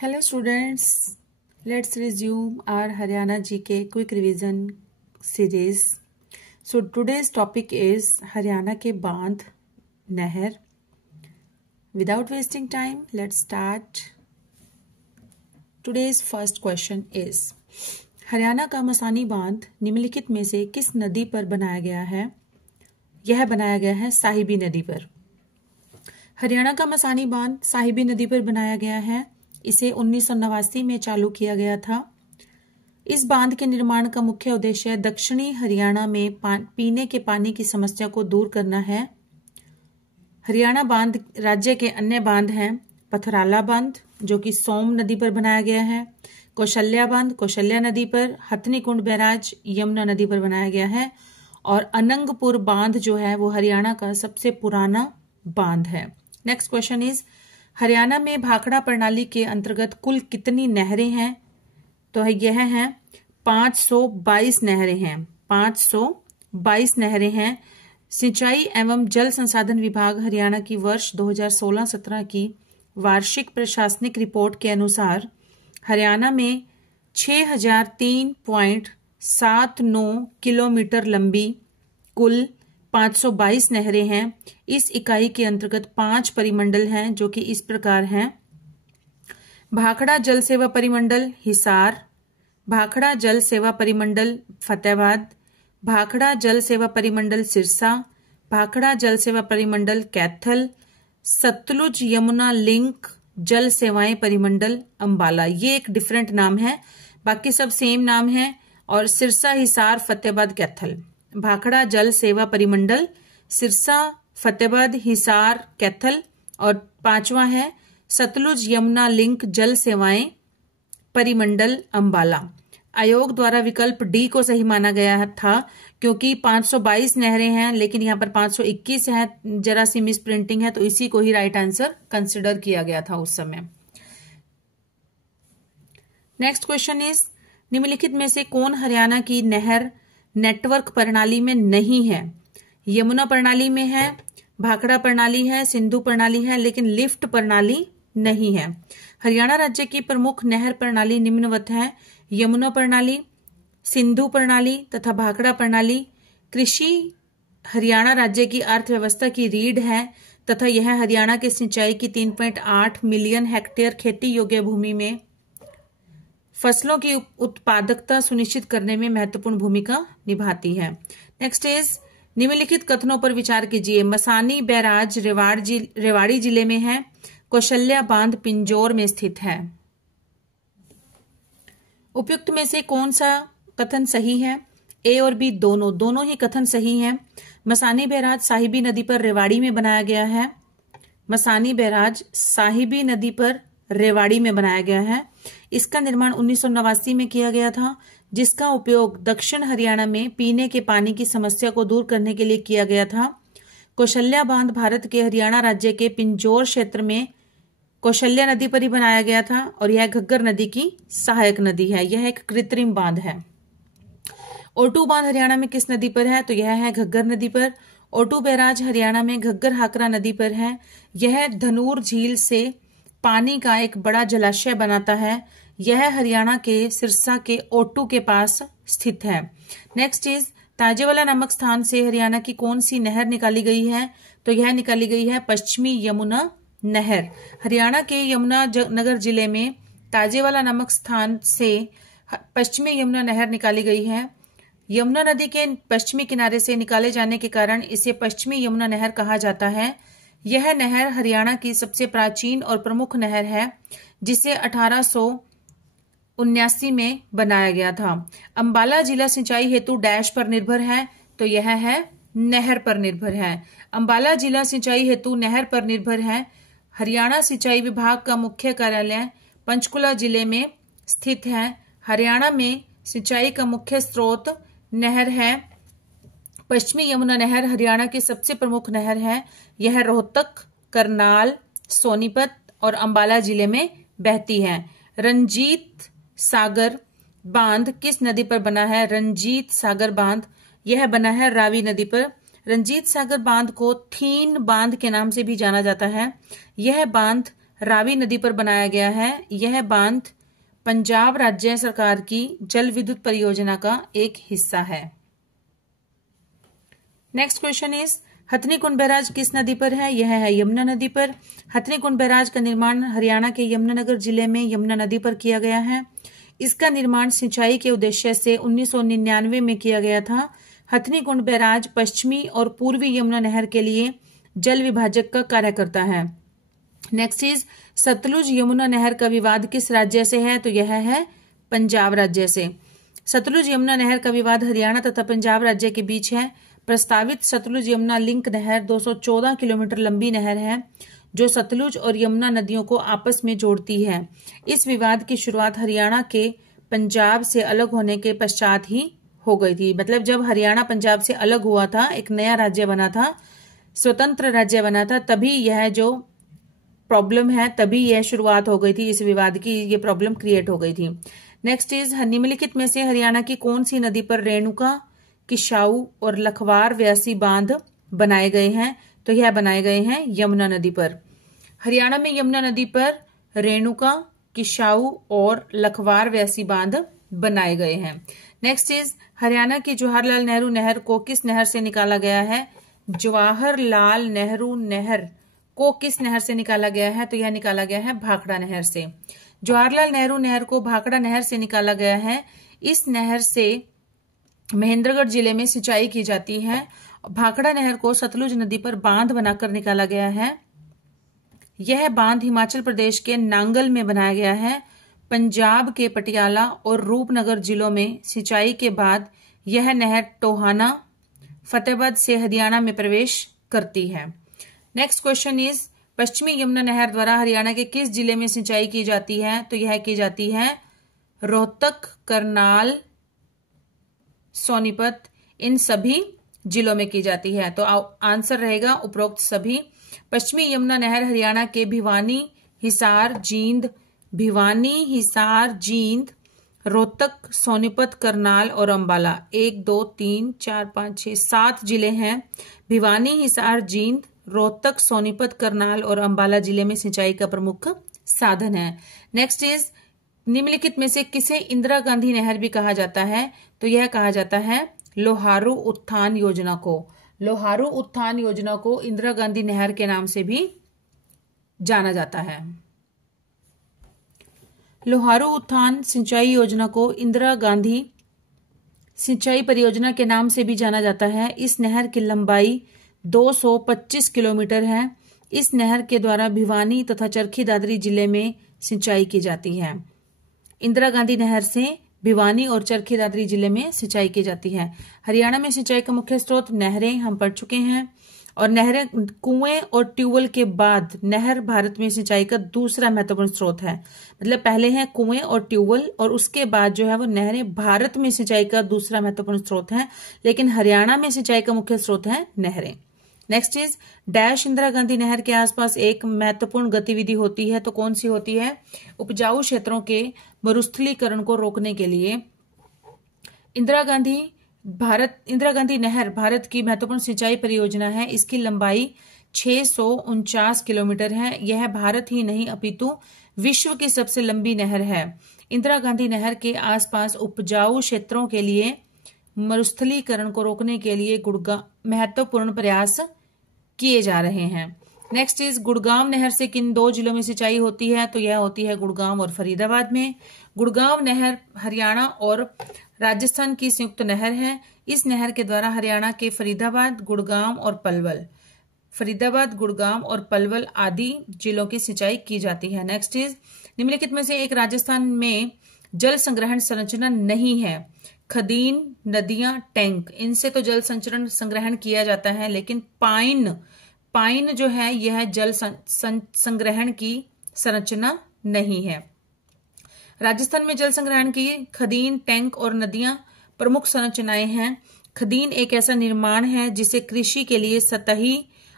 Hello students, let's resume our Haryana GK quick revision series. So today's topic is Haryana के बांध नहर. Without wasting time, let's start. Today's first question is Haryana का मसानी बांध निम्नलिखित में से किस नदी पर बनाया गया है? यह बनाया गया है साहिबी नदी पर. हरियाणा का मसानी बांध साहिबी नदी पर बनाया गया है. इसे 1989 में चालू किया गया था. इस बांध के निर्माण का मुख्य उद्देश्य दक्षिणी हरियाणा में पीने के पानी की समस्या को दूर करना है. हरियाणा बांध राज्य के अन्य बांध हैं पथराला बांध जो कि सोम नदी पर बनाया गया है, कौशल्या बांध कौशल्या नदी पर, हथनी कुंड बैराज यमुना नदी पर बनाया गया है और अनंगपुर बांध जो है वो हरियाणा का सबसे पुराना बांध है. नेक्स्ट क्वेश्चन इज हरियाणा में भाखड़ा प्रणाली के अंतर्गत कुल कितनी नहरें हैं? तो यह हैं 522 नहरें हैं. 522 नहरें हैं. सिंचाई एवं जल संसाधन विभाग हरियाणा की वर्ष 2016-17 की वार्षिक प्रशासनिक रिपोर्ट के अनुसार हरियाणा में 6003.79 किलोमीटर लंबी कुल 522 नहरें हैं. इस इकाई के अंतर्गत 5 परिमंडल हैं जो कि इस प्रकार हैं. भाखड़ा जल सेवा परिमंडल हिसार, भाखड़ा जल सेवा परिमंडल फतेहाबाद, भाखड़ा जल सेवा परिमंडल सिरसा, भाखड़ा जल सेवा परिमंडल कैथल, सतलुज यमुना लिंक जल सेवाएं परिमंडल अंबाला. ये एक डिफरेंट नाम है, बाकी सब सेम नाम है. और सिरसा हिसार फतेहाबाद कैथल, भाखड़ा जल सेवा परिमंडल सिरसा फतेहाबाद हिसार कैथल. और 5वां है सतलुज यमुना लिंक जल सेवाएं परिमंडल अंबाला. आयोग द्वारा विकल्प डी को सही माना गया था क्योंकि 522 नहरें हैं लेकिन यहाँ पर 521 है, जरा सी मिस प्रिंटिंग है तो इसी को ही राइट आंसर कंसिडर किया गया था उस समय. नेक्स्ट क्वेश्चन इज निम्नलिखित में से कौन हरियाणा की नहर नेटवर्क प्रणाली में नहीं है? यमुना प्रणाली में है, भाखड़ा प्रणाली है, सिंधु प्रणाली है लेकिन लिफ्ट प्रणाली नहीं है. हरियाणा राज्य की प्रमुख नहर प्रणाली निम्नवत है: यमुना प्रणाली, सिंधु प्रणाली तथा भाखड़ा प्रणाली. कृषि हरियाणा राज्य की अर्थव्यवस्था की रीढ़ है तथा यह हरियाणा के सिंचाई की 3.8 मिलियन हेक्टेयर खेती योग्य भूमि में फसलों की उत्पादकता सुनिश्चित करने में महत्वपूर्ण भूमिका निभाती है. नेक्स्ट इज निम्नलिखित कथनों पर विचार कीजिए. मसानी बैराज रेवाड़ी जिले में है, कौशल्या बांध पिंजौर में स्थित है. उपयुक्त में से कौन सा कथन सही है? ए और बी दोनों ही कथन सही हैं. मसानी बैराज साहिबी नदी पर रेवाड़ी में बनाया गया है. मसानी बैराज साहिबी नदी पर रेवाड़ी में बनाया गया है. इसका निर्माण 1989 में किया गया था जिसका उपयोग दक्षिण हरियाणा में पीने के पानी की समस्या को दूर करने के लिए किया गया था. कौशल्या बांध भारत के हरियाणा राज्य के पिंजौर क्षेत्र में कौशल्या नदी पर ही बनाया गया था और यह घग्गर नदी की सहायक नदी है. यह एक कृत्रिम बांध है. ओटू बांध हरियाणा में किस नदी पर है? तो यह है घग्गर नदी पर. ओटू बैराज हरियाणा में घग्गर हाकरा नदी पर है. यह धनूर झील से पानी का एक बड़ा जलाशय बनाता है. यह हरियाणा के सिरसा के ओटू के पास स्थित है. नेक्स्ट इज ताजेवाला नामक स्थान से हरियाणा की कौन सी नहर निकाली गई है? तो यह निकाली गई है पश्चिमी यमुना नहर. हरियाणा के यमुना नगर जिले में ताजेवाला नामक स्थान से पश्चिमी यमुना नहर निकाली गई है. यमुना नदी के पश्चिमी किनारे से निकाले जाने के कारण इसे पश्चिमी यमुना नहर कहा जाता है. यह नहर हरियाणा की सबसे प्राचीन और प्रमुख नहर है जिसे 1879 में बनाया गया था. अंबाला जिला सिंचाई हेतु डैश पर निर्भर है, तो यह है नहर पर निर्भर है. अंबाला जिला सिंचाई हेतु नहर पर निर्भर है. हरियाणा सिंचाई विभाग का मुख्य कार्यालय पंचकुला जिले में स्थित है. हरियाणा में सिंचाई का मुख्य स्रोत नहर है. पश्चिमी यमुना नहर हरियाणा की सबसे प्रमुख नहर है. यह रोहतक, करनाल, सोनीपत और अंबाला जिले में बहती है. रंजीत सागर बांध किस नदी पर बना है? रंजीत सागर बांध यह बना है रावी नदी पर. रंजीत सागर बांध को थीन बांध के नाम से भी जाना जाता है. यह बांध रावी नदी पर बनाया गया है। यह बांध पंजाब राज्य सरकार की जल विद्युत परियोजना का एक हिस्सा है। Next question is Hathni Kund barrage किस नदी पर है? यह है यमुना नदी पर। हथनी कुंड बैराज का निर्माण हरियाणा के यमुनानगर जिले में यमुना नदी पर किया गया है। इसका निर्माण सिंचाई के उद्देश्य से 1999 में किया गया था। हथनी कुंड बैराज पश्चिमी और पूर्वी यमुना नहर के लिए जल विभाजक का कार्य करता है। नेक्स्ट इज सतलुज यमुना नहर का विवाद किस राज्य से है? तो यह है पंजाब राज्य से। सतलुज यमुना नहर का विवाद हरियाणा तथा पंजाब राज्य के बीच है। प्रस्तावित सतलुज यमुना लिंक नहर 214 किलोमीटर लंबी नहर है जो सतलुज और यमुना नदियों को आपस में जोड़ती है। इस विवाद की शुरुआत हरियाणा के पंजाब से अलग होने के पश्चात ही हो गई थी। मतलब जब हरियाणा पंजाब से अलग हुआ था, एक नया राज्य बना था, स्वतंत्र राज्य बना था, तभी यह जो प्रॉब्लम है, तभी यह शुरुआत हो गई थी इस विवाद की, ये प्रॉब्लम क्रिएट हो गई थी। नेक्स्ट इज निम्नलिखित में से हरियाणा की कौन सी नदी पर रेणुका, किशाऊ और लखवार व्यासी बांध बनाए गए हैं? तो यह बनाए गए हैं यमुना नदी पर। हरियाणा में यमुना नदी पर रेणुका, किशाऊ और लखवार व्यासी बांध बनाए गए हैं। नेक्स्ट इज हरियाणा की जवाहरलाल नेहरू नहर को किस नहर से निकाला गया है? जवाहरलाल नेहरू नहर को किस नहर से निकाला गया है? तो यह निकाला गया है भाखड़ा नहर से। जवाहरलाल नेहरू नहर को भाखड़ा नहर से निकाला गया है। इस नहर से महेंद्रगढ़ जिले में सिंचाई की जाती है। भाखड़ा नहर को सतलुज नदी पर बांध बनाकर निकाला गया है। यह बांध हिमाचल प्रदेश के नांगल में बनाया गया है। पंजाब के पटियाला और रूपनगर जिलों में सिंचाई के बाद यह नहर टोहाना, फतेहाबाद से हरियाणा में प्रवेश करती है। नेक्स्ट क्वेश्चन इज पश्चिमी यमुना नहर द्वारा हरियाणा के किस जिले में सिंचाई की जाती है? तो यह की जाती है रोहतक, करनाल, सोनीपत, इन सभी जिलों में की जाती है। तो आंसर रहेगा उपरोक्त सभी। पश्चिमी यमुना नहर हरियाणा के भिवानी, हिसार, जींद, रोहतक, सोनीपत, करनाल और अंबाला, 1 2 3 4 5 6 7 जिले हैं। भिवानी, हिसार, जींद, रोहतक, सोनीपत, करनाल और अंबाला जिले में सिंचाई का प्रमुख साधन है। नेक्स्ट इज निम्नलिखित में से किसे इंदिरा गांधी नहर भी कहा जाता है? तो यह कहा जाता है लोहारू उत्थान योजना को। लोहारू उत्थान योजना को इंदिरा गांधी नहर के नाम से भी जाना जाता है। लोहारू उत्थान सिंचाई योजना को इंदिरा गांधी सिंचाई परियोजना के नाम से भी जाना जाता है। इस नहर की लंबाई 225 किलोमीटर है। इस नहर के द्वारा भिवानी तथा चरखी दादरी जिले में सिंचाई की जाती है। इंदिरा गांधी नहर से भिवानी और चरखी दादरी जिले में सिंचाई की जाती है। हरियाणा में सिंचाई का मुख्य स्रोत नहरें हम पढ़ चुके हैं, और नहरें कुएं और ट्यूबवेल के बाद नहर भारत में सिंचाई का दूसरा महत्वपूर्ण स्रोत है। मतलब पहले हैं कुएं और ट्यूबवेल, और उसके बाद जो है वो नहरें भारत में सिंचाई का दूसरा महत्वपूर्ण स्रोत है, लेकिन हरियाणा में सिंचाई का मुख्य स्रोत है नहरें। Next is dash Indira Gandhi नहर के आसपास एक महत्वपूर्ण गतिविधि होती है, तो कौन सी होती है? उपजाऊ क्षेत्रों के मरुस्थलीकरण को रोकने के लिए इंदिरा गांधी नहर भारत की महत्वपूर्ण सिंचाई परियोजना है। इसकी लंबाई 649 किलोमीटर है। यह भारत ही नहीं अपितु विश्व की सबसे लंबी नहर है। इंदिरा गांधी नहर के आसपास उपजाऊ क्षेत्रों के लिए मरुस्थलीकरण को रोकने के लिए महत्वपूर्ण प्रयास किए जा रहे हैं। नेक्स्ट इज गुड़गांव नहर से किन 2 जिलों में सिंचाई होती है? तो यह होती है गुड़गांव और फरीदाबाद में। गुड़गांव नहर हरियाणा और राजस्थान की संयुक्त नहर है। इस नहर के द्वारा हरियाणा के फरीदाबाद, गुड़गांव और पलवल आदि जिलों की सिंचाई की जाती है। नेक्स्ट इज निम्नलिखित में से एक राजस्थान में जल संग्रहण संरचना नहीं है। खदीन, नदियां, टैंक, इनसे तो जल संग्रहण किया जाता है, लेकिन पाइन जो है यह जल संग्रहण की संरचना नहीं है। राजस्थान में जल संग्रहण की खदीन, टैंक और नदियां प्रमुख संरचनाएं हैं। खदीन एक ऐसा निर्माण है जिसे कृषि के लिए सतही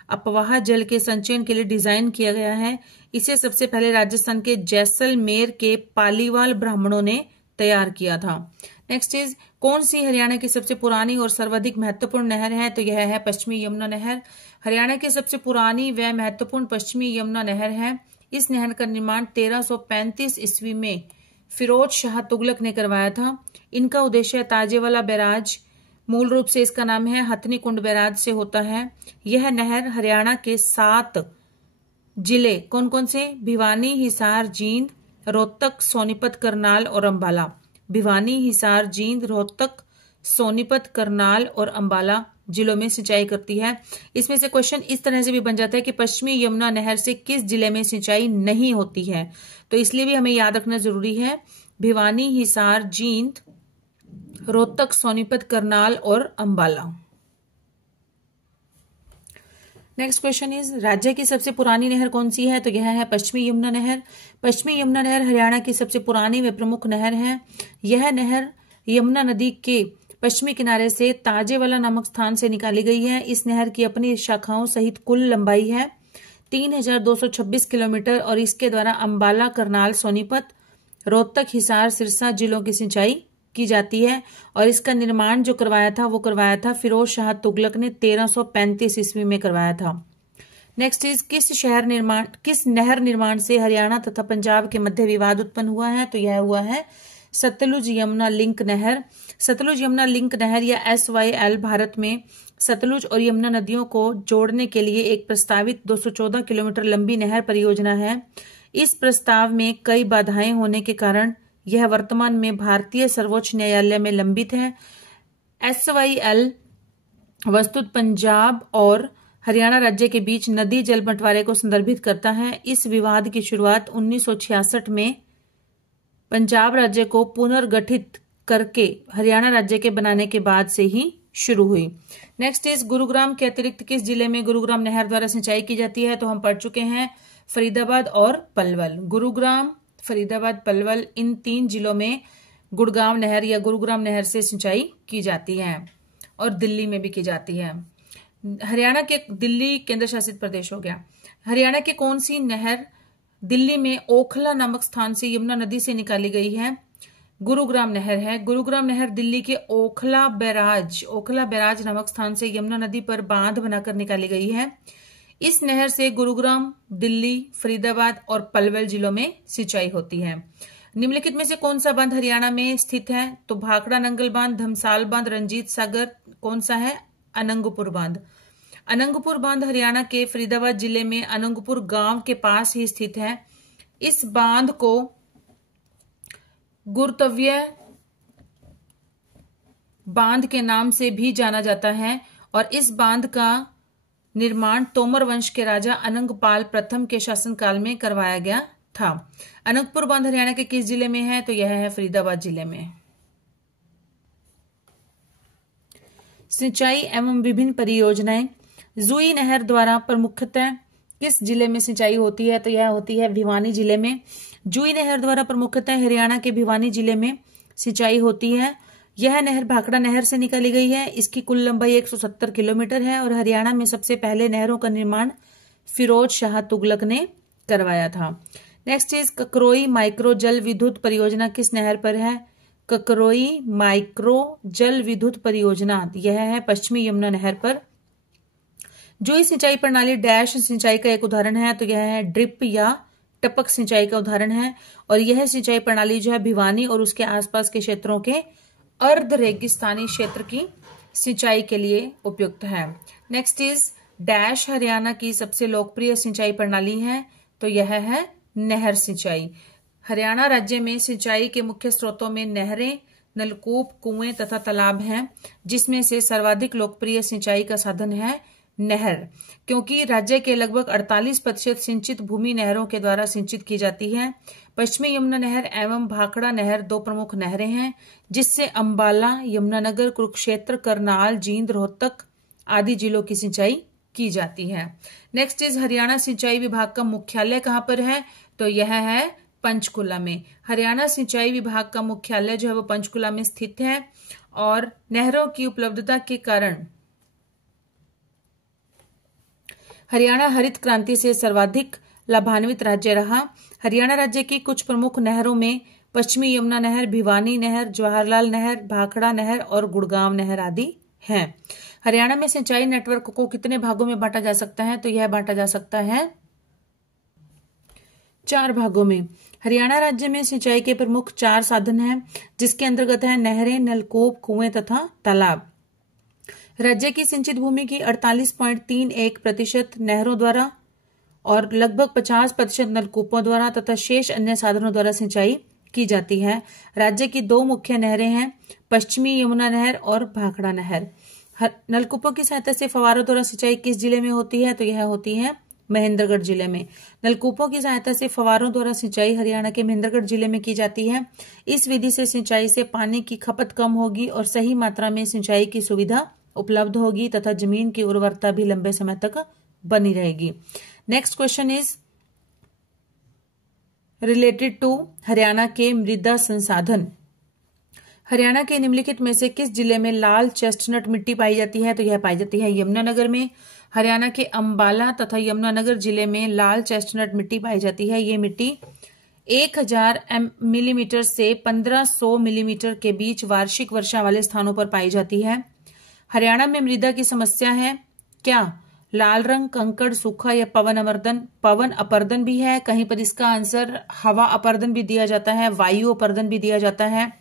अपवाह जल के संचयन के लिए डिजाइन किया गया है। इसे सबसे पहले राजस्थान के जैसलमेर के पालीवाल ब्राह्मणों ने तैयार किया था। नेक्स्ट इज कौन सी हरियाणा की सबसे पुरानी और सर्वाधिक महत्वपूर्ण नहर है? तो यह है पश्चिमी यमुना नहर। हरियाणा की सबसे पुरानी व महत्वपूर्ण पश्चिमी यमुना नहर है। इस नहर का निर्माण 1335 ईस्वी में फिरोज शाह तुगलक ने करवाया था। इनका उद्देश्य ताजेवाला बैराज, मूल रूप से इसका नाम है हथनी कुंड बैराज, से होता है। यह नहर हरियाणा के 7 जिले कौन कौन से? भिवानी, हिसार, जींद, रोहतक, सोनीपत, करनाल और अंबाला। भिवानी, हिसार, जींद, रोहतक, सोनीपत, करनाल और अंबाला जिलों में सिंचाई करती है। इसमें से क्वेश्चन इस तरह से भी बन जाता है कि पश्चिमी यमुना नहर से किस जिले में सिंचाई नहीं होती है, तो इसलिए भी हमें याद रखना जरूरी है। भिवानी, हिसार, जींद, रोहतक, सोनीपत, करनाल और अंबाला। नेक्स्ट क्वेश्चन इज राज्य की सबसे पुरानी नहर कौन सी है? तो यह है पश्चिमी यमुना नहर। पश्चिमी यमुना नहर हरियाणा की सबसे पुरानी व प्रमुख नहर है। यह नहर यमुना नदी के पश्चिमी किनारे से ताजेवाला नामक स्थान से निकाली गई है। इस नहर की अपनी शाखाओं सहित कुल लंबाई है 3226 किलोमीटर और इसके द्वारा अंबाला, करनाल, सोनीपत, रोहतक, हिसार, सिरसा जिलों की सिंचाई की जाती है। और इसका निर्माण जो करवाया था फिरोज शाह तुगलक ने 1335 ईस्वी में करवाया था। नेक्स्ट इज किस नहर निर्माण से हरियाणा तथा पंजाब के मध्य विवाद उत्पन्न हुआ है? तो यह हुआ है सतलुज यमुना लिंक नहर। सतलुज यमुना लिंक नहर या SYL भारत में सतलुज और यमुना नदियों को जोड़ने के लिए एक प्रस्तावित 214 किलोमीटर लंबी नहर परियोजना है। इस प्रस्ताव में कई बाधाएं होने के कारण यह वर्तमान में भारतीय सर्वोच्च न्यायालय में लंबित है। SYL वस्तुत पंजाब और हरियाणा राज्य के बीच नदी जल बंटवारे को संदर्भित करता है। इस विवाद की शुरुआत 1966 में पंजाब राज्य को पुनर्गठित करके हरियाणा राज्य के बनाने के बाद से ही शुरू हुई। नेक्स्ट इज गुरुग्राम के अतिरिक्त किस जिले में गुरुग्राम नहर द्वारा सिंचाई की जाती है? तो हम पढ़ चुके हैं फरीदाबाद और पलवल। गुरुग्राम, फरीदाबाद, पलवल, इन 3 जिलों में गुड़गांव नहर या गुरुग्राम नहर से सिंचाई की जाती है और दिल्ली में भी की जाती है। हरियाणा के, दिल्ली केंद्र शासित प्रदेश हो गया। हरियाणा की कौन सी नहर दिल्ली में ओखला नामक स्थान से यमुना नदी से निकाली गई है? गुरुग्राम नहर है। गुरुग्राम नहर दिल्ली के ओखला बैराज नामक स्थान से यमुना नदी पर बांध बनाकर निकाली गई है। इस नहर से गुरुग्राम, दिल्ली, फरीदाबाद और पलवल जिलों में सिंचाई होती है। निम्नलिखित में से कौन सा बांध हरियाणा में स्थित है? तो भाखड़ा नंगल बांध, धमसाल बांध, रंजीत सागर, कौन सा है? अनंगपुर बांध। अनंगपुर बांध हरियाणा के फरीदाबाद जिले में अनंगपुर गांव के पास ही स्थित है। इस बांध को गुरुतव्य बांध के नाम से भी जाना जाता है और इस बांध का निर्माण तोमर वंश के राजा अनंगपाल प्रथम के शासनकाल में करवाया गया था। अनंगपुर बांध हरियाणा के किस जिले में है? तो यह है फरीदाबाद जिले में। सिंचाई एवं विभिन्न परियोजनाएं। जुई नहर द्वारा प्रमुखतः किस जिले में सिंचाई होती है? तो यह होती है भिवानी जिले में। जुई नहर द्वारा प्रमुखतः हरियाणा के भिवानी जिले में सिंचाई होती है। यह नहर भाखड़ा नहर से निकाली गई है। इसकी कुल लंबाई 170 किलोमीटर है और हरियाणा में सबसे पहले नहरों का निर्माण फिरोज शाह तुगलक ने करवाया था। नेक्स्ट इज ककरोई माइक्रो जल विद्युत परियोजना किस नहर पर है? ककरोई माइक्रो जल विद्युत परियोजना यह है पश्चिमी यमुना नहर पर। जुई सिंचाई प्रणाली डैश सिंचाई का एक उदाहरण है, तो यह है ड्रिप या टपक सिंचाई का उदाहरण है और यह सिंचाई प्रणाली जो है भिवानी और उसके आसपास के क्षेत्रों के अर्ध रेगिस्तानी क्षेत्र की सिंचाई के लिए उपयुक्त है। नेक्स्ट इज डैश हरियाणा की सबसे लोकप्रिय सिंचाई प्रणाली है, तो यह है नहर सिंचाई। हरियाणा राज्य में सिंचाई के मुख्य स्रोतों में नहरें, नलकूप, कुएं तथा तालाब हैं, जिसमें से सर्वाधिक लोकप्रिय सिंचाई का साधन है नहर, क्योंकि राज्य के लगभग 48% सिंचित भूमि नहरों के द्वारा सिंचित की जाती है। पश्चिमी यमुना नहर एवं भाखड़ा नहर 2 प्रमुख नहरें हैं, जिससे अंबाला, यमुनानगर, कुरुक्षेत्र, करनाल, जींद, रोहतक आदि जिलों की सिंचाई की जाती है। नेक्स्ट इज हरियाणा सिंचाई विभाग का मुख्यालय कहाँ पर है? तो यह है पंचकुला में। हरियाणा सिंचाई विभाग का मुख्यालय जो है वो पंचकुला में स्थित है और नहरों की उपलब्धता के कारण हरियाणा हरित क्रांति से सर्वाधिक लाभान्वित राज्य रहा। हरियाणा राज्य की कुछ प्रमुख नहरों में पश्चिमी यमुना नहर, भिवानी नहर, जवाहरलाल नहर, भाखड़ा नहर और गुड़गांव नहर आदि हैं। हरियाणा में सिंचाई नेटवर्क को कितने भागों में बांटा जा सकता है? तो यह बांटा जा सकता है 4 भागों में। हरियाणा राज्य में सिंचाई के प्रमुख 4 साधन हैं, जिसके अंतर्गत है नहरें, नलकूप, कुएं तथा तालाब। राज्य की सिंचित भूमि की 48.31% नहरों द्वारा और लगभग 50% नलकूपों द्वारा तथा शेष अन्य साधनों द्वारा सिंचाई की जाती है। राज्य की 2 मुख्य नहरें हैं, पश्चिमी यमुना नहर और भाखड़ा नहर। नलकूपों की सहायता से फव्वारों द्वारा सिंचाई किस जिले में होती है? तो यह होती है महेंद्रगढ़ जिले में। नलकूपों की सहायता से फव्वारों द्वारा सिंचाई हरियाणा के महेंद्रगढ़ जिले में की जाती है। इस विधि से सिंचाई से पानी की खपत कम होगी और सही मात्रा में सिंचाई की सुविधा उपलब्ध होगी तथा जमीन की उर्वरता भी लंबे समय तक बनी रहेगी। Next question is related to Haryana के मृदा संसाधन। हरियाणा के निम्नलिखित में से किस जिले में लाल चेस्टनट मिट्टी पाई जाती है? तो यह पाई जाती है यमुनानगर में। हरियाणा के अंबाला तथा यमुनानगर जिले में लाल चेस्टनट मिट्टी पाई जाती है। ये मिट्टी 1000 मिलीमीटर से 1500 मिलीमीटर के बीच वार्षिक वर्षा वाले स्थानों पर पाई जाती है। हरियाणा में मृदा की समस्या है क्या? लाल रंग, कंकड़, सूखा या पवन अपरदन भी है। कहीं पर इसका आंसर हवा अपरदन भी दिया जाता है, वायु अपरदन भी दिया जाता है,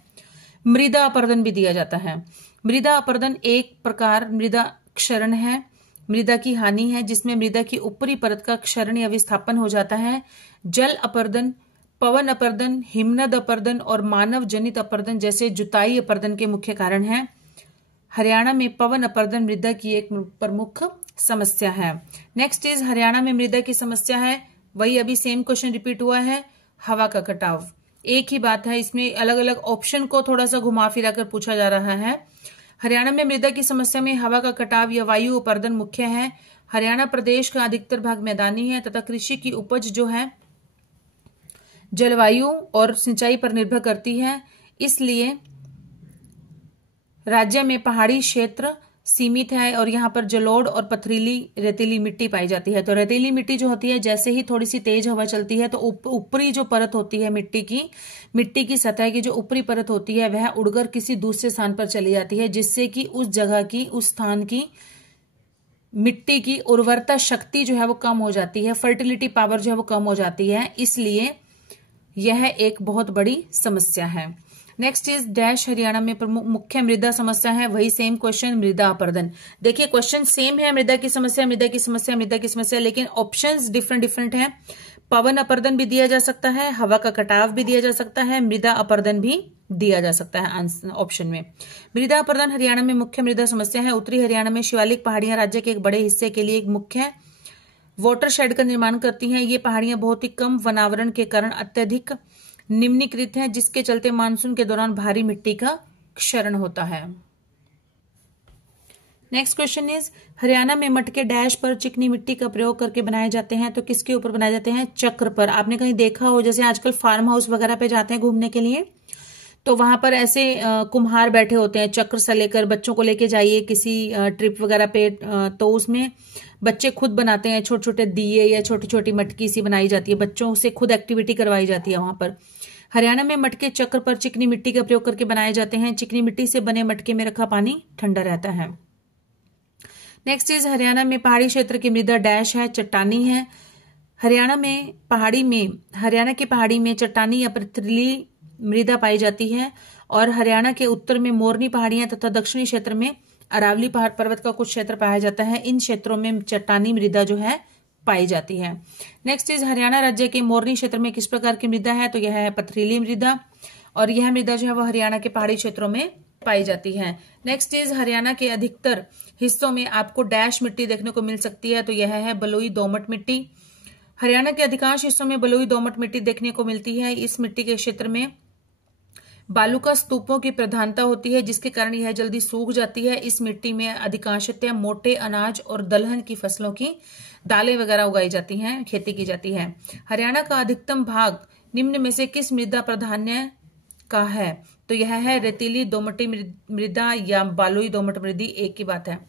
मृदा अपरदन भी दिया जाता है। मृदा अपरदन एक प्रकार मृदा क्षरण है, मृदा की हानि है जिसमें मृदा की ऊपरी परत का क्षरण या विस्थापन हो जाता है। जल अपरदन, पवन अपरदन, हिमनद अपरदन और मानव जनित अपरदन जैसे जुताई अपरदन के मुख्य कारण हैं। हरियाणा में पवन अपरदन मृदा की एक प्रमुख समस्या है। नेक्स्ट इज हरियाणा में मृदा की समस्या है, वही अभी सेम क्वेश्चन रिपीट हुआ है, हवा का कटाव। एक ही बात है, इसमें अलग अलग ऑप्शन को थोड़ा सा घुमा फिरा कर पूछा जा रहा है। हरियाणा में मृदा की समस्या में हवा का कटाव या वायु अपरदन मुख्य है। हरियाणा प्रदेश का अधिकतर भाग मैदानी है तथा कृषि की उपज जो है जलवायु और सिंचाई पर निर्भर करती है, इसलिए राज्य में पहाड़ी क्षेत्र सीमित है और यहाँ पर जलोढ़ और पथरीली रेतीली मिट्टी पाई जाती है। तो रेतीली मिट्टी जो होती है, जैसे ही थोड़ी सी तेज हवा चलती है तो ऊपरी जो परत होती है मिट्टी की सतह की जो ऊपरी परत होती है वह उड़कर किसी दूसरे स्थान पर चली जाती है, जिससे कि उस जगह की, उस स्थान की मिट्टी की उर्वरता शक्ति जो है वो कम हो जाती है, फर्टिलिटी पावर जो है वो कम हो जाती है, इसलिए यह एक बहुत बड़ी समस्या है। नेक्स्ट इज डैश हरियाणा में प्रमुख मुख्य मृदा समस्या है, वही सेम क्वेश्चन मृदा अपरदन। देखिए क्वेश्चन सेम है, मृदा की समस्या, लेकिन ऑप्शंस डिफरेंट हैं। पवन अपरदन भी दिया जा सकता है, हवा का कटाव भी दिया जा सकता है, मृदा अपरदन भी दिया जा सकता है ऑप्शन में। मृदा अपरदन हरियाणा में मुख्य मृदा समस्या है। उत्तरी हरियाणा में शिवालिक पहाड़ियां राज्य के एक बड़े हिस्से के लिए एक मुख्य वाटर शेड का निर्माण करती हैं। ये पहाड़ियां बहुत ही कम वनावरण के कारण अत्यधिक निम्नीकृत हैं, जिसके चलते मानसून के दौरान भारी मिट्टी का क्षरण होता है। नेक्स्ट क्वेश्चन इज हरियाणा में मटके डैश पर चिकनी मिट्टी का प्रयोग करके बनाए जाते हैं, तो किसके ऊपर बनाए जाते हैं? चक्र पर। आपने कहीं देखा हो, जैसे आजकल फार्म हाउस वगैरह पे जाते हैं घूमने के लिए, तो वहां पर ऐसे कुम्हार बैठे होते हैं, चक्र से लेकर बच्चों को लेके जाइए किसी ट्रिप वगैरह पे, तो उसमें बच्चे खुद बनाते हैं, छोटे छोटे दिए या छोटी छोटी मटकी सी बनाई जाती है, बच्चों से खुद एक्टिविटी करवाई जाती है वहां पर। हरियाणा में मटके चक्र पर चिकनी मिट्टी का प्रयोग करके बनाए जाते हैं। चिकनी मिट्टी से बने मटके में रखा पानी ठंडा रहता है। नेक्स्ट इज हरियाणा में पहाड़ी क्षेत्र की मृदा डैश है, चट्टानी है। हरियाणा की पहाड़ी में चट्टानी या पथरीली मृदा पाई जाती है और हरियाणा के उत्तर में मोरनी पहाड़ियां तथा दक्षिणी क्षेत्र में अरावली पहाड़ पर्वत का कुछ क्षेत्र पाया जाता है। इन क्षेत्रों में चट्टानी मृदा जो है पाई जाती है। नेक्स्ट इज हरियाणा राज्य के मोरनी क्षेत्र में किस प्रकार की मृदा है? तो यह है पथरीली मृदा और यह मृदा जो है वो हरियाणा के पहाड़ी क्षेत्रों में पाई जाती है। नेक्स्ट इज हरियाणा के अधिकतर हिस्सों में आपको डैश मिट्टी देखने को मिल सकती है, तो यह है बलुई दोमट मिट्टी। हरियाणा के अधिकांश हिस्सों में बलुई दोमट मिट्टी देखने को मिलती है। इस मिट्टी के क्षेत्र में बालू का स्तूपों की प्रधानता होती है, जिसके कारण यह जल्दी सूख जाती है। इस मिट्टी में अधिकांशतः मोटे अनाज और दलहन की फसलों की दालें वगैरह उगाई जाती हैं, खेती की जाती है। हरियाणा का अधिकतम भाग निम्न में से किस मृदा प्राधान्य का है? तो यह है रेतीली दोमटी मृदा या बालुई दोमट मृदा, एक ही बात है।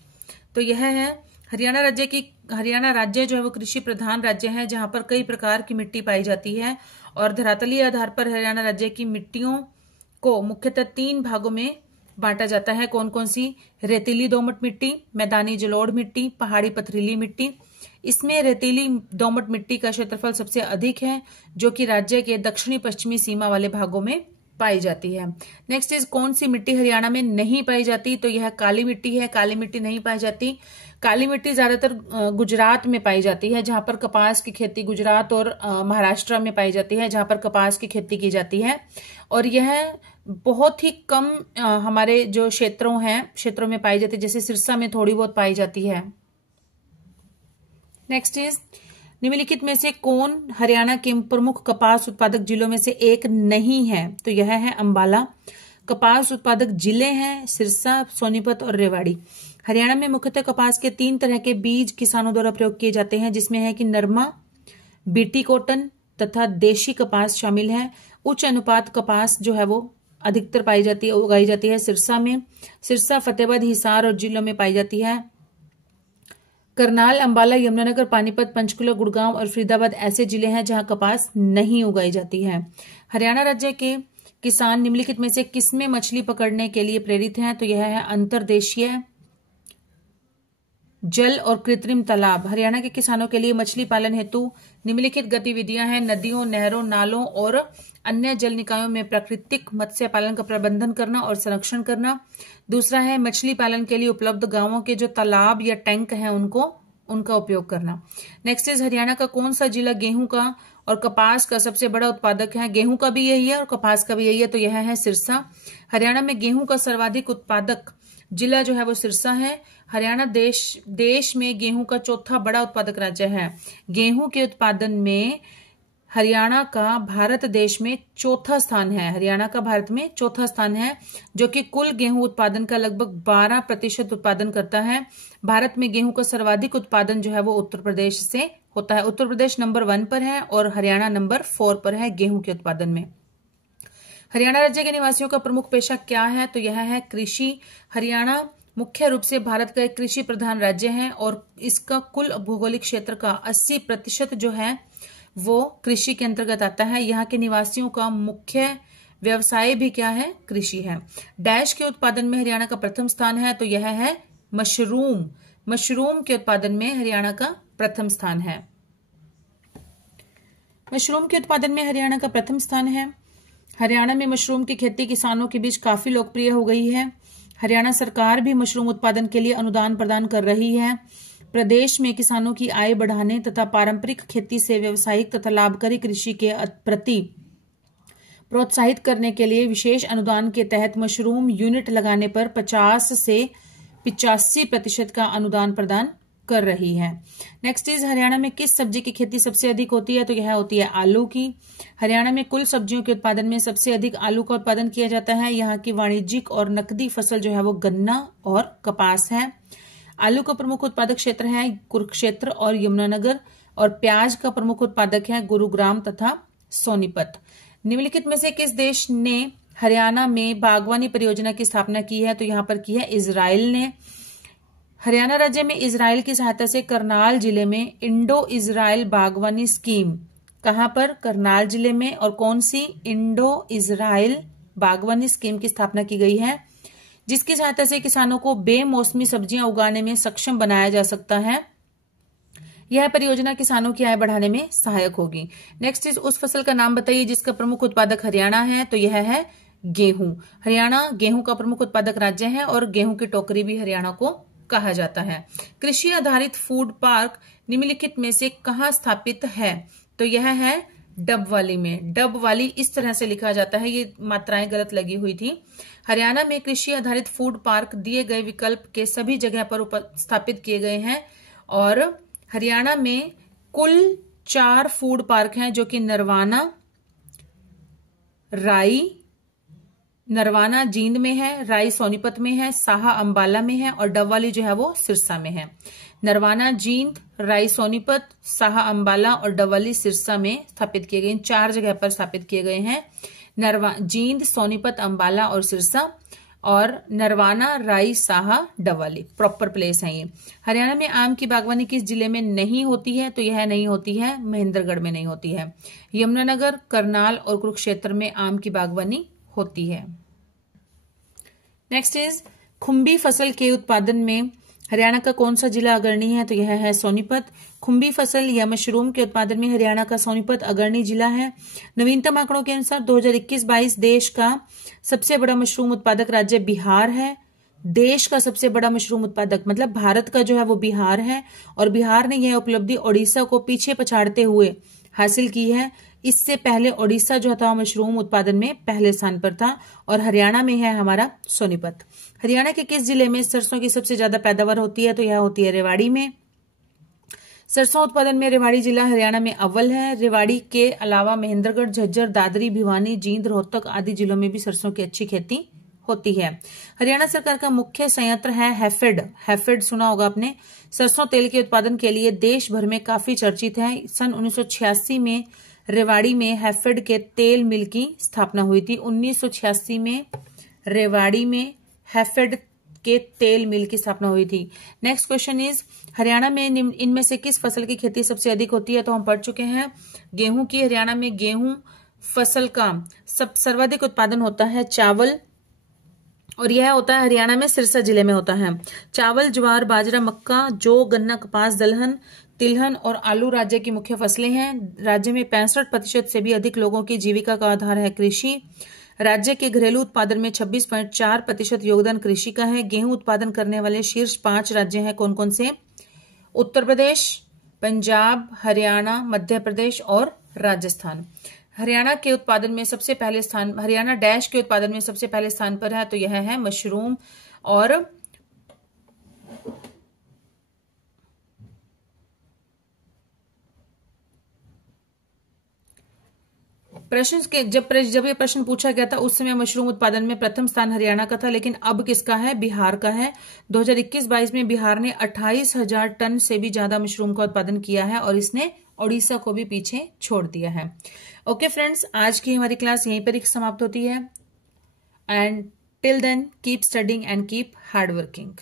तो यह है हरियाणा राज्य जो है वो कृषि प्रधान राज्य है, जहां पर कई प्रकार की मिट्टी पाई जाती है और धरातलीय आधार पर हरियाणा राज्य की मिट्टियों को मुख्यतः 3 भागों में बांटा जाता है। कौन कौन सी? रेतीली दोमट मिट्टी, मैदानी जलोढ़ मिट्टी, पहाड़ी पथरीली मिट्टी। इसमें रेतीली दोमट मिट्टी का क्षेत्रफल सबसे अधिक है, जो कि राज्य के दक्षिणी पश्चिमी सीमा वाले भागों में पाई जाती है। नेक्स्ट इज कौन सी मिट्टी हरियाणा में नहीं पाई जाती, तो यह काली मिट्टी है। काली मिट्टी नहीं पाई जाती। काली मिट्टी ज्यादातर गुजरात में पाई जाती है, जहां पर कपास की खेती, गुजरात और महाराष्ट्र में पाई जाती है, जहां पर कपास की खेती की जाती है। और यह बहुत ही कम हमारे जो क्षेत्रों में पाई जाती है, जैसे सिरसा में थोड़ी बहुत पाई जाती है। नेक्स्ट इज निम्नलिखित में से कौन हरियाणा के प्रमुख कपास उत्पादक जिलों में से एक नहीं है, तो यह है अंबाला। कपास उत्पादक जिले हैं सिरसा, सोनीपत और रेवाड़ी। हरियाणा में मुख्यतः कपास के 3 तरह के बीज किसानों द्वारा प्रयोग किए जाते हैं, जिसमें है कि नरमा, बीटी कॉटन तथा देशी कपास शामिल है। उच्च अनुपात कपास जो है वो अधिकतर उगाई जाती है सिरसा में। सिरसा, फतेहाबाद, हिसार और जिलों में पाई जाती है। करनाल, अंबाला, यमुनानगर, पानीपत, पंचकुला, गुड़गांव और फरीदाबाद ऐसे जिले हैं जहां कपास नहीं उगाई जाती है। हरियाणा राज्य के किसान निम्नलिखित में से किसमें मछली पकड़ने के लिए प्रेरित हैं, तो यह है अंतर्देशीय जल और कृत्रिम तालाब। हरियाणा के किसानों के लिए मछली पालन हेतु निम्नलिखित गतिविधियां हैं: नदियों, नहरों, नालों और अन्य जल निकायों में प्राकृतिक मत्स्य पालन का प्रबंधन करना और संरक्षण करना। दूसरा है मछली पालन के लिए उपलब्ध गांवों के जो तालाब या टैंक हैं उनका उपयोग करना। नेक्स्ट इज हरियाणा का कौन सा जिला गेहूं का और कपास का सबसे बड़ा उत्पादक है? गेहूं का भी यही है और कपास का भी यही है, तो यह है सिरसा। हरियाणा में गेहूं का सर्वाधिक उत्पादक जिला जो है वो सिरसा है। हरियाणा देश में गेहूं का चौथा बड़ा उत्पादक राज्य है। गेहूं के उत्पादन में हरियाणा का भारत देश में चौथा स्थान है। हरियाणा का भारत में चौथा स्थान है, जो कि कुल गेहूं उत्पादन का लगभग 12% उत्पादन करता है। भारत में गेहूं का सर्वाधिक उत्पादन जो है वो उत्तर प्रदेश से होता है। उत्तर प्रदेश नंबर 1 पर है और हरियाणा नंबर 4 पर है गेहूं के उत्पादन में। हरियाणा राज्य के निवासियों का प्रमुख पेशा क्या है, तो यह है कृषि। हरियाणा मुख्य रूप से भारत का एक कृषि प्रधान राज्य है और इसका कुल भौगोलिक क्षेत्र का 80% जो है वो कृषि के अंतर्गत आता है। यहाँ के निवासियों का मुख्य व्यवसाय भी क्या है? कृषि है। डैश के उत्पादन में हरियाणा का प्रथम स्थान है, तो यह है मशरूम। मशरूम के उत्पादन में हरियाणा का प्रथम स्थान है। मशरूम के उत्पादन में हरियाणा का प्रथम स्थान है। हरियाणा में मशरूम की खेती किसानों के बीच काफी लोकप्रिय हो गई है। हरियाणा सरकार भी मशरूम उत्पादन के लिए अनुदान प्रदान कर रही है। प्रदेश में किसानों की आय बढ़ाने तथा पारंपरिक खेती से व्यावसायिक तथा लाभकारी कृषि के प्रति प्रोत्साहित करने के लिए विशेष अनुदान के तहत मशरूम यूनिट लगाने पर 50 से 85% का अनुदान प्रदान कर रही है। नेक्स्ट इज हरियाणा में किस सब्जी की खेती सबसे अधिक होती है, तो यह होती है आलू की। हरियाणा में कुल सब्जियों के उत्पादन में सबसे अधिक आलू का उत्पादन किया जाता है। यहाँ की वाणिज्यिक और नकदी फसल जो है वो गन्ना और कपास है। आलू का प्रमुख उत्पादक क्षेत्र है कुरुक्षेत्र और यमुनानगर और प्याज का प्रमुख उत्पादक है गुरुग्राम तथा सोनीपत। निम्नलिखित में से किस देश ने हरियाणा में बागवानी परियोजना की स्थापना की है, तो यहाँ पर की है इजराइल ने। हरियाणा राज्य में इजराइल की सहायता से करनाल जिले में इंडो इजराइल बागवानी स्कीम, कहां पर? करनाल जिले में। और कौन सी? इंडो इजराइल बागवानी स्कीम की स्थापना की गई है, जिसकी सहायता से किसानों को बेमौसमी सब्जियां उगाने में सक्षम बनाया जा सकता है। यह परियोजना किसानों की आय बढ़ाने में सहायक होगी। नेक्स्ट इज उस फसल का नाम बताइए जिसका प्रमुख उत्पादक हरियाणा है, तो यह है गेहूं। हरियाणा गेहूं का प्रमुख उत्पादक राज्य है और गेहूं की टोकरी भी हरियाणा को कहा जाता है। कृषि आधारित फूड पार्क निम्नलिखित में से कहां स्थापित है, तो यह है डबवाली में। डबवाली इस तरह से लिखा जाता है, ये मात्राएं गलत लगी हुई थी। हरियाणा में कृषि आधारित फूड पार्क दिए गए विकल्प के सभी जगह पर स्थापित किए गए हैं और हरियाणा में कुल 4 फूड पार्क हैं, जो कि नरवाना जींद में है, राई सोनीपत में है, साहा अंबाला में है और डबवाली जो है वो सिरसा में है। नरवाना, जींद, राई सोनीपत, साहा अंबाला और डबवाली सिरसा में स्थापित किए गए। 4 जगह पर स्थापित किए गए हैं। जींद, सोनीपत, अंबाला और सिरसा, और नरवाना, राई, साहा, डबवाली प्रॉपर प्लेस है ये। हरियाणा में आम की बागवानी किस जिले में नहीं होती है, तो यह नहीं होती है महेंद्रगढ़ में नहीं होती है। यमुनानगर, करनाल और कुरुक्षेत्र में आम की बागवानी होती है। नेक्स्ट इज खुम्बी फसल के उत्पादन में हरियाणा का कौन सा जिला अग्रणी है, तो यह है सोनीपत। खुम्बी फसल या मशरूम के उत्पादन में हरियाणा का सोनीपत अग्रणी जिला है। नवीनतम आंकड़ों के अनुसार 2021-22 देश का सबसे बड़ा मशरूम उत्पादक राज्य बिहार है। देश का सबसे बड़ा मशरूम उत्पादक मतलब भारत का जो है वो बिहार है, और बिहार ने यह उपलब्धि ओडिशा को पीछे पछाड़ते हुए हासिल की है। इससे पहले ओडिशा जो था मशरूम उत्पादन में पहले स्थान पर था, और हरियाणा में है हमारा सोनीपत। हरियाणा के किस जिले में सरसों की सबसे ज्यादा पैदावार होती है? तो यह होती है रेवाड़ी में। सरसों उत्पादन में रेवाड़ी जिला हरियाणा में अव्वल है। रेवाड़ी के अलावा महेंद्रगढ़, झज्जर, दादरी, भिवानी, जींद, रोहतक आदि जिलों में भी सरसों की अच्छी खेती होती है। हरियाणा सरकार का मुख्य संयंत्र है हैफेड। हैफेड सुना होगा आपने। सरसों तेल के उत्पादन के लिए देश भर में काफी चर्चित है। सन 1986 में रेवाड़ी में हैफेड के तेल मिल की स्थापना हुई थी। 1986 में रेवाड़ी में हैफेड के तेल मिल की स्थापना हुई थी। नेक्स्ट क्वेश्चन इज हरियाणा में इनमें से किस फसल की खेती सबसे अधिक होती है? तो हम पढ़ चुके हैं गेहूं की। हरियाणा में गेहूं फसल का सर्वाधिक उत्पादन होता है। चावल, और यह होता है हरियाणा में सिरसा जिले में होता है। चावल, ज्वार, बाजरा, मक्का, जौ, गन्ना, कपास, दलहन, तिलहन और आलू राज्य की मुख्य फसलें हैं। राज्य में 65% से भी अधिक लोगों की जीविका का आधार है कृषि। राज्य के घरेलू उत्पादन में 26.4% योगदान कृषि का है। गेहूं उत्पादन करने वाले शीर्ष 5 राज्य हैं कौन कौन से? उत्तर प्रदेश, पंजाब, हरियाणा, मध्य प्रदेश और राजस्थान। हरियाणा के उत्पादन में सबसे पहले स्थान, हरियाणा डैश के उत्पादन में सबसे पहले स्थान पर है, तो यह है मशरूम। और प्रश्न के जब ये प्रश्न पूछा गया था उस समय मशरूम उत्पादन में प्रथम स्थान हरियाणा का था, लेकिन अब किसका है? बिहार का है। 2021-22 में बिहार ने 28,000 टन से भी ज्यादा मशरूम का उत्पादन किया है, और इसने ओडिशा को भी पीछे छोड़ दिया है। ओके फ्रेंड्स, आज की हमारी क्लास यहीं पर समाप्त होती है। And till then keep studying and keep hard working.